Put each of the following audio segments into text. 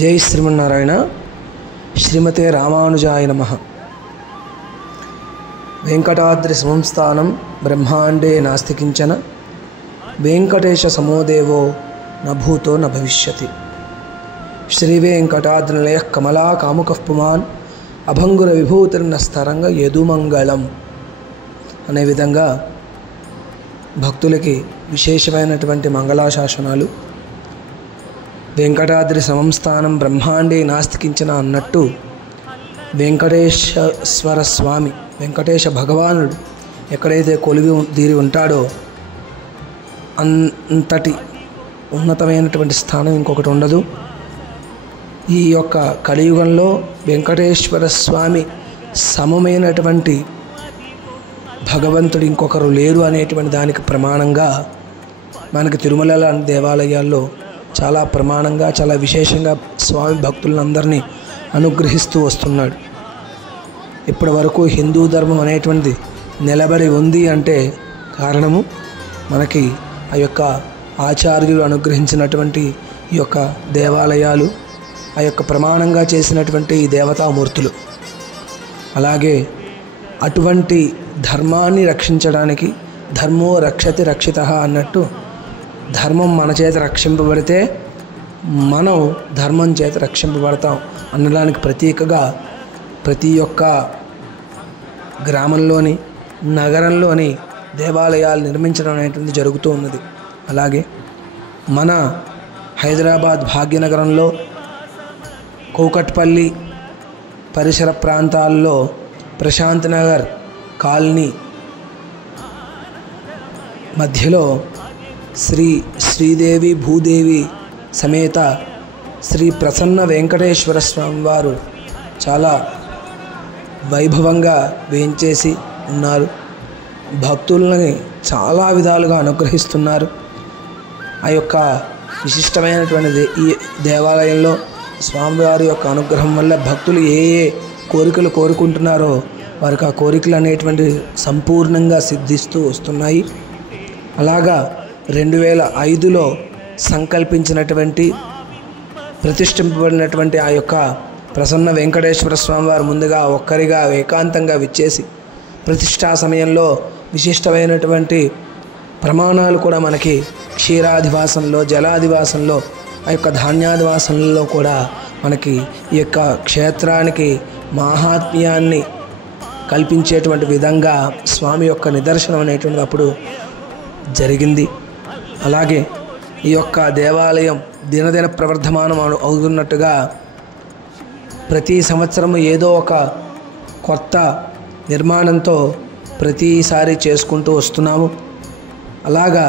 జై శ్రీమన్నారాయణ. శ్రీమతే రామానుజాయ నమః. వెంకటాద్రి సంస్థానం బ్రహ్మాండే నాస్తి కించన వెంకటేశ సమోదేవో నభూతో న భవిష్యతి. శ్రీవేంకటాద్రినిలయ కమలా కాముకః పుమాన్ అభంగుర విభూతిర్నస్తరంగ యదుమంగళం అనే విధంగా భక్తులకి విశేషమైనటువంటి మంగళాశాసనాలు. వెంకటాద్రి సంస్థానం బ్రహ్మాండే నాస్తి కించన అన్నట్టు వెంకటేశ్వర స్వామి, వెంకటేశ భగవానుడు ఎక్కడైతే కొలిగి తీరి ఉంటాడో అంతటి ఉన్నతమైనటువంటి స్థానం ఇంకొకటి ఉండదు. ఈ యొక్క కలియుగంలో వెంకటేశ్వర స్వామి సమమైనటువంటి భగవంతుడు ఇంకొకరు లేరు అనేటువంటి దానికి ప్రమాణంగా మనకి తిరుమల దేవాలయాల్లో చాలా ప్రమాణంగా, చాలా విశేషంగా స్వామి భక్తులందరినీ అనుగ్రహిస్తూ వస్తున్నాడు. ఇప్పటి వరకు హిందూ ధర్మం అనేటువంటిది నిలబడి ఉంది అంటే కారణము మనకి ఆ యొక్క ఆచార్యులు అనుగ్రహించినటువంటి ఈ యొక్క దేవాలయాలు, ఆ యొక్క ప్రమాణంగా చేసినటువంటి ఈ దేవతామూర్తులు. అలాగే అటువంటి ధర్మాన్ని రక్షించడానికి ధర్మో రక్షతి రక్షితః అన్నట్టు ధర్మం మన చేత రక్షింపబడితే మనం ధర్మం చేత రక్షింపబడతాం అనడానికి ప్రతీకగా ప్రతి ఒక్క గ్రామంలోని నగరంలోని దేవాలయాలు నిర్మించడం అనేటువంటి జరుగుతూ ఉన్నది. అలాగే మన హైదరాబాద్ భాగ్యనగరంలో కూకట్పల్లి పరిసర ప్రాంతాల్లో ప్రశాంత్ నగర్ కాలనీ మధ్యలో శ్రీదేవి భూదేవి సమేత శ్రీ ప్రసన్న వెంకటేశ్వర స్వామి వారు చాలా వైభవంగా వేయించేసి ఉన్నారు. భక్తులని చాలా విధాలుగా అనుగ్రహిస్తున్నారు. ఆ యొక్క విశిష్టమైనటువంటి ఈ దేవాలయంలో స్వామివారి యొక్క అనుగ్రహం వల్ల భక్తులు ఏ ఏ కోరికలు కోరుకుంటున్నారో వారికి ఆ కోరికలు అనేటువంటి సంపూర్ణంగా సిద్ధిస్తూ వస్తున్నాయి. అలాగా 2005లో సంకల్పించినటువంటి ప్రతిష్ఠింపబడినటువంటి ఆ యొక్క ప్రసన్న వెంకటేశ్వర స్వామి వారు ముందుగా ఒక్కరిగా ఏకాంతంగా విచ్చేసి ప్రతిష్టా సమయంలో విశిష్టమైనటువంటి ప్రమాణాలు కూడా మనకి క్షీరాదివాసంలో, జలాదివాసంలో, ఆ యొక్క ధాన్యాదివాసంలో కూడా మనకి ఈ యొక్క క్షేత్రానికి మాహాత్మ్యాన్ని కల్పించేటువంటి విధంగా స్వామి యొక్క నిదర్శనం అనేటువంటిది అప్పుడు జరిగింది. అలాగే ఈ యొక్క దేవాలయం దినదిన ప్రవర్ధమానం అవుతున్నట్టుగా ప్రతి సంవత్సరం ఏదో ఒక కొత్త నిర్మాణంతో ప్రతిసారి చేసుకుంటూ వస్తున్నాము. అలాగా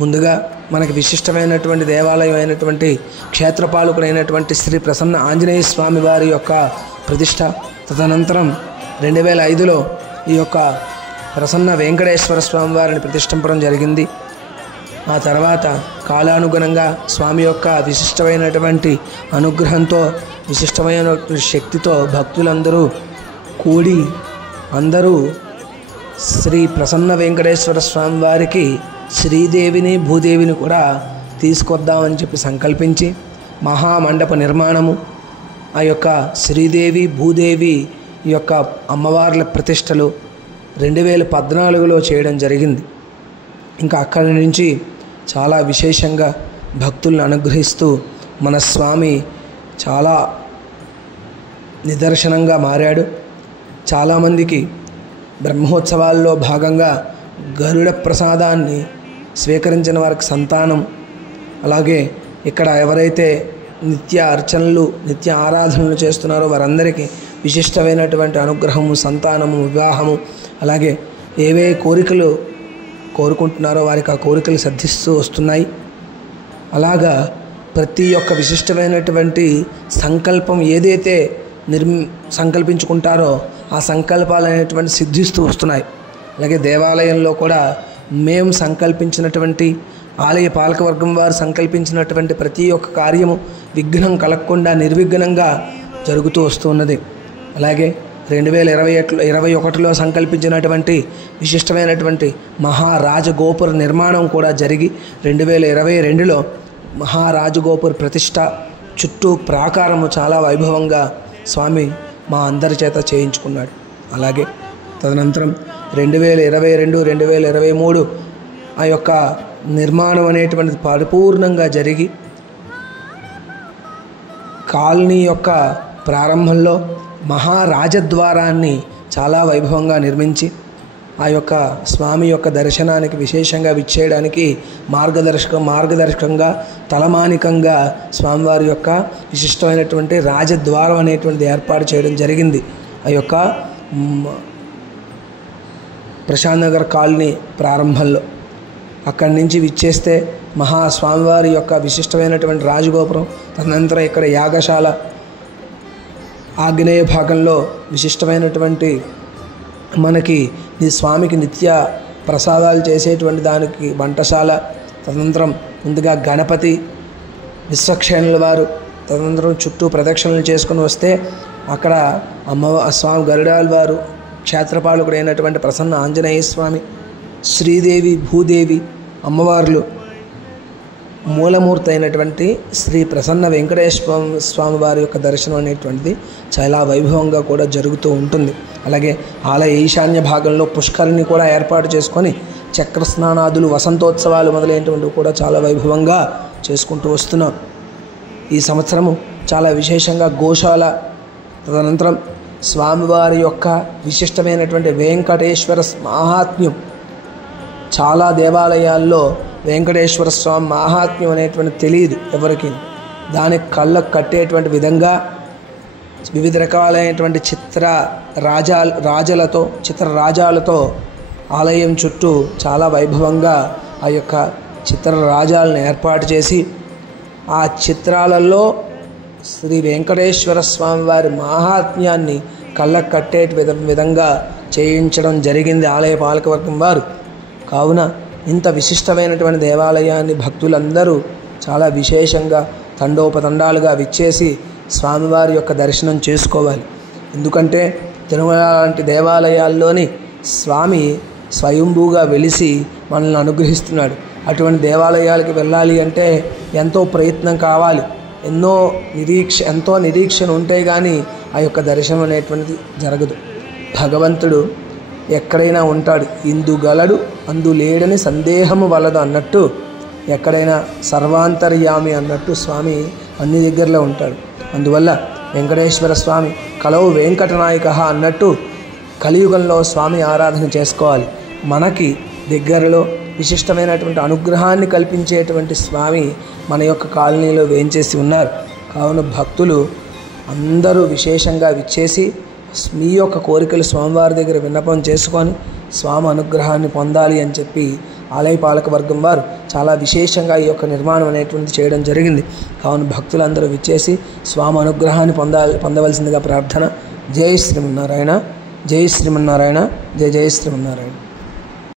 ముందుగా మనకి విశిష్టమైనటువంటి దేవాలయం అయినటువంటి క్షేత్రపాలకుడైనటువంటి శ్రీ ప్రసన్న ఆంజనేయ స్వామి వారి యొక్క ప్రతిష్ట, తదనంతరం 2005లో ఈ యొక్క ప్రసన్న వెంకటేశ్వర స్వామి వారిని ప్రతిష్ఠింపడం జరిగింది. ఆ తర్వాత కాలానుగుణంగా స్వామి యొక్క విశిష్టమైనటువంటి అనుగ్రహంతో, విశిష్టమైనటువంటి శక్తితో భక్తులందరూ కూడి అందరూ శ్రీ ప్రసన్న వెంకటేశ్వర స్వామి వారికి శ్రీదేవిని భూదేవిని కూడా తీసుకొద్దామని చెప్పి సంకల్పించి మహామండప నిర్మాణము, ఆ యొక్క శ్రీదేవి భూదేవి ఈ యొక్క అమ్మవార్ల ప్రతిష్టలు 2014లో చేయడం జరిగింది. ఇంకా అక్కడి నుంచి చాలా విశేషంగా భక్తులను అనుగ్రహిస్తూ మన స్వామి చాలా నిదర్శనంగా మారాడు. చాలామందికి బ్రహ్మోత్సవాల్లో భాగంగా గరుడ ప్రసాదాన్ని స్వీకరించిన వారికి సంతానం, అలాగే ఇక్కడ ఎవరైతే నిత్య అర్చనలు, నిత్య ఆరాధనలు చేస్తున్నారో వారందరికీ విశిష్టమైనటువంటి అనుగ్రహము, సంతానము, వివాహము, అలాగే ఏవే కోరికలు కోరుకుంటున్నారో వారికి ఆ కోరికలు సిద్ధిస్తూ వస్తున్నాయి. అలాగా ప్రతి ఒక్క విశిష్టమైనటువంటి సంకల్పం ఏదైతే సంకల్పించుకుంటారో ఆ సంకల్పాలు అనేటువంటి సిద్ధిస్తూ వస్తున్నాయి. అలాగే దేవాలయంలో కూడా మేము సంకల్పించినటువంటి ఆలయ పాలకవర్గం వారు సంకల్పించినటువంటి ప్రతి ఒక్క కార్యము విఘ్నం కలగకుండా నిర్విఘ్నంగా జరుగుతూ వస్తున్నది. అలాగే 2021లో సంకల్పించినటువంటి విశిష్టమైనటువంటి మహారాజగోపుర నిర్మాణం కూడా జరిగి 2022లో మహారాజగోపుర ప్రతిష్ట చుట్టూ ప్రాకారము చాలా వైభవంగా స్వామి మా అందరి చేత చేయించుకున్నాడు. అలాగే తదనంతరం 2022, 2023 ఆ యొక్క నిర్మాణం అనేటువంటిది పరిపూర్ణంగా జరిగి కాలనీ యొక్క ప్రారంభంలో మహారాజద్వారాన్ని చాలా వైభవంగా నిర్మించి ఆ యొక్క స్వామి యొక్క దర్శనానికి విశేషంగా విచ్చేయడానికి మార్గదర్శకంగా తలమానికంగా స్వామివారి యొక్క విశిష్టమైనటువంటి రాజద్వారం అనేటువంటిది ఏర్పాటు చేయడం జరిగింది. ఆ యొక్క ప్రశాంత్ నగర్ కాలనీ ప్రారంభంలో అక్కడి నుంచి విచ్చేస్తే మహాస్వామివారి యొక్క విశిష్టమైనటువంటి రాజగోపురం, తదనంతరం ఇక్కడ యాగశాల, ఆగ్నేయ భాగంలో విశిష్టమైనటువంటి మనకి ఈ స్వామికి నిత్య ప్రసాదాలు చేసేటువంటి దానికి వంటశాల, తదనంతరం ముందుగా గణపతి విశ్వక్షేణుల వారు, తదనంతరం చుట్టూ ప్రదక్షిణలు చేసుకుని వస్తే అక్కడ స్వామి గరుడాల వారు, క్షేత్రపాలకుడైనటువంటి ప్రసన్న ఆంజనేయ స్వామి, శ్రీదేవి భూదేవి అమ్మవార్లు, మూలమూర్తి అయినటువంటి శ్రీ ప్రసన్న వెంకటేశ్వర స్వామి వారి యొక్క దర్శనం అనేటువంటిది చాలా వైభవంగా కూడా జరుగుతూ ఉంటుంది. అలాగే ఆలయ ఈశాన్య భాగంలో పుష్కరిణి కూడా ఏర్పాటు చేసుకొని చక్ర స్నానాదులు, వసంతోత్సవాలు మొదలైనటువంటివి కూడా చాలా వైభవంగా చేసుకుంటూ వస్తున్నాం. ఈ సంవత్సరము చాలా విశేషంగా గోశాల, తదనంతరం స్వామివారి యొక్క విశిష్టమైనటువంటి వెంకటేశ్వర మహాత్మ్యం, చాలా దేవాలయాల్లో వెంకటేశ్వర స్వామి మహాత్మ్యం అనేటువంటి తెలియదు ఎవరికి. దానికి కళ్ళకు కట్టేటువంటి విధంగా వివిధ రకాలైనటువంటి చిత్రరాజాలతో ఆలయం చుట్టూ చాలా వైభవంగా ఆ యొక్క చిత్రరాజాలను ఏర్పాటు చేసి ఆ చిత్రాలలో శ్రీ వెంకటేశ్వర స్వామి వారి మహాత్మ్యాన్ని కళ్ళకు కట్టే విధంగా చేయించడం జరిగింది ఆలయ పాలకవర్గం వారు. కావున ఇంత విశిష్టమైనటువంటి దేవాలయాన్ని భక్తులందరూ చాలా విశేషంగా తండోపతండాలుగా విచ్చేసి స్వామివారి యొక్క దర్శనం చేసుకోవాలి. ఎందుకంటే తిరుమల లాంటి దేవాలయాల్లోని స్వామి స్వయంభూగా వెలిసి మనల్ని అనుగ్రహిస్తున్నాడు. అటువంటి దేవాలయాలకి వెళ్ళాలి అంటే ఎంతో ప్రయత్నం కావాలి, ఎంతో నిరీక్షణ ఉంటే కానీ ఆ యొక్క దర్శనం అనేటువంటిది జరగదు. భగవంతుడు ఎక్కడైనా ఉంటాడు, ఇందు గలడు అందు లేడని సందేహము వలదు అన్నట్టు, ఎక్కడైనా సర్వాంతర్యామి అన్నట్టు స్వామి అన్ని దగ్గరలో ఉంటాడు. అందువల్ల వెంకటేశ్వర స్వామి కలవు వెంకటనాయక అన్నట్టు కలియుగంలో స్వామి ఆరాధన చేసుకోవాలి. మనకి దగ్గరలో విశిష్టమైనటువంటి అనుగ్రహాన్ని కల్పించేటువంటి స్వామి మన యొక్క కాలనీలో వేంచేసి ఉన్నారు. కావున భక్తులు అందరూ విశేషంగా విచ్చేసి మీ యొక్క కోరికలు స్వామివారి దగ్గర విన్నపం చేసుకొని స్వామి అనుగ్రహాన్ని పొందాలి అని చెప్పి ఆలయ పాలక వర్గం వారు చాలా విశేషంగా ఈ యొక్క నిర్మాణం అనేటువంటి చేయడం జరిగింది. కావున భక్తులందరూ విచ్చేసి స్వామి అనుగ్రహాన్ని పొందవలసిందిగా ప్రార్థన. జై శ్రీమన్నారాయణ, జై శ్రీమన్నారాయణ, జై జై శ్రీమన్నారాయణ.